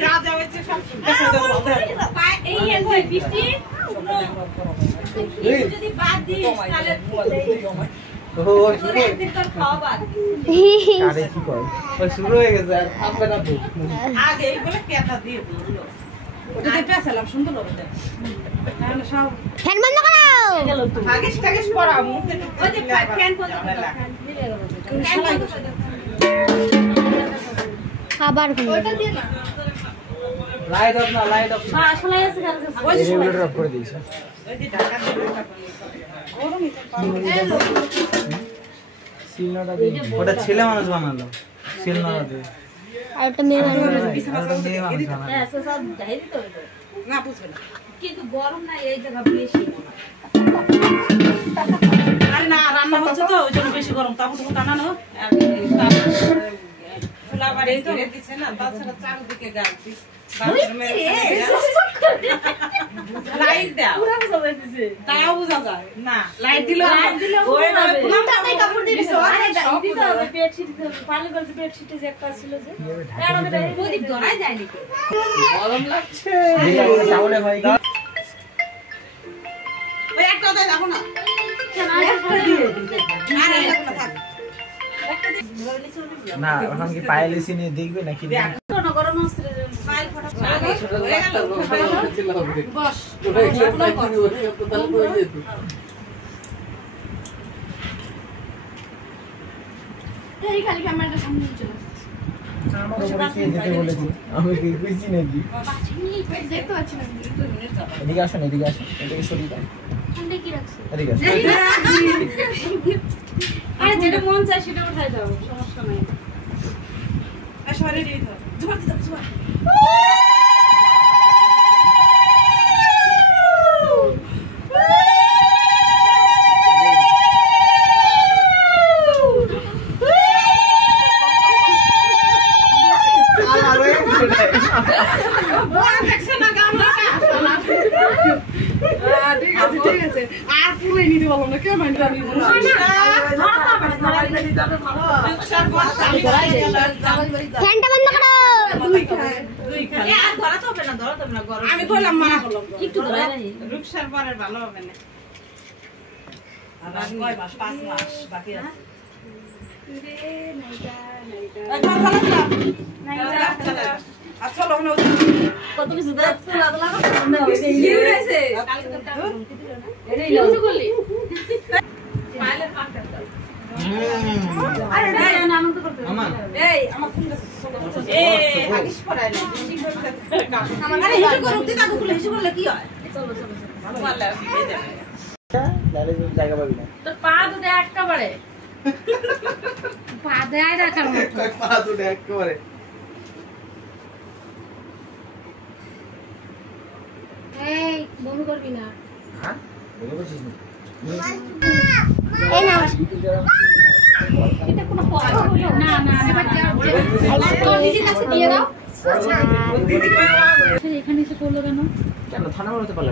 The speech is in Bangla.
যা যা হচ্ছে সব এই বৃষ্টি যদি বাদ দিস তাহলে শুরু হয়ে গেছে আগে এইগুলো কেতা দিয়ে দিল ওটা পেছালাম সুন্দর হবে তাহলে সব ফ্যান বন্ধ করো ভাগিস টাগিস পড়া মুখে ওই যে ফ্যান বন্ধ করো খাবার ওটা দিয়ে না লাইট অফ না লাইট অফ হ্যাঁ আসলে এসে ওই রেগুলেটর অফ করে দিয়েছে ওই যে ঢাকা দিয়ে গরমই তো সিলনাটা দিয়ে ওটা ছেলে মানুষ বানালো সিলনাটা দিয়ে আর একটা মেয়ে হ্যাঁ সব ডাইরি তো না বুঝবে না কিন্তু গরম না এই জায়গা বেশি আরে না রান্না হচ্ছে তো ওই জন্য বেশি গরম তখন তো টানানো আর ফুলা বাড়ি ধরে দিছে না তাছাড়া চারদিকে গাছ লাইট দাও পুরো বুঝা যাচ্ছে তাও বুঝা যায় না লাইট দিলে ওই পুরোটাই কাপড় দিয়ে দিছো আরে দিতে হবে বেডশিট পানি করে বেডশিটে যে একটা ছিল যে আমাদের প্রদীপ ধরাই যায় নাকি গরম লাগছে টাউনে ভাই ওই একটা দাও দেখো না আরে একটা থাক না এখন কি পাইলেছি নিয়ে দেখবে নাকি কোন গরম অস্ত্রে ফাইল ফটো বস এই খালি ক্যামেরাটা সামনে চলে আমি কি কইছি নাকি দেখতে পাচ্ছি না এদিকে আসুন এদিকে সরিয়ে দাও ঠান্ডা কি রাখছে এদিকে আসুন আরে যেটা মন চায় সেটা উঠাই দাও সমস্যা নাই আর সরে দিয়ে দাও জুমার দিতে জুমার ঠিক আছে আর পুরো নিতে বললাম না কেমন জানি ফ্যানটা বন্ধ করো আমি বললাম মানা করলাম একটু রূপসার পরে ভালো হবে না আবার 5 মাস বাকি আছে আচ্ছা লোহনা কত কিছু দেখছ লাগলা না কি হইছে এই কিছু করলি মাইলের পাঁচটা দাও আরে না নাম তো করতে আমার এই আমার ফোন কাছে এই আগিস পড়ায় না আরে হিসু করুক দিদা গুলো হিসু করলে কি হয় চলো ভালো হয়ে যাবে তাহলে জায়গা পাবি না তোর পা দুটো একেবারে পা দেয় রাখার মতো পা দুটো একেবারে এই বন্ধ করবি না হ্যাঁ বলে বলছিস না এই নাও এটা কোনো না না দিদির কাছে দিয়ে দাও এখানে এসে করলো কেন থানা বলতে পারলে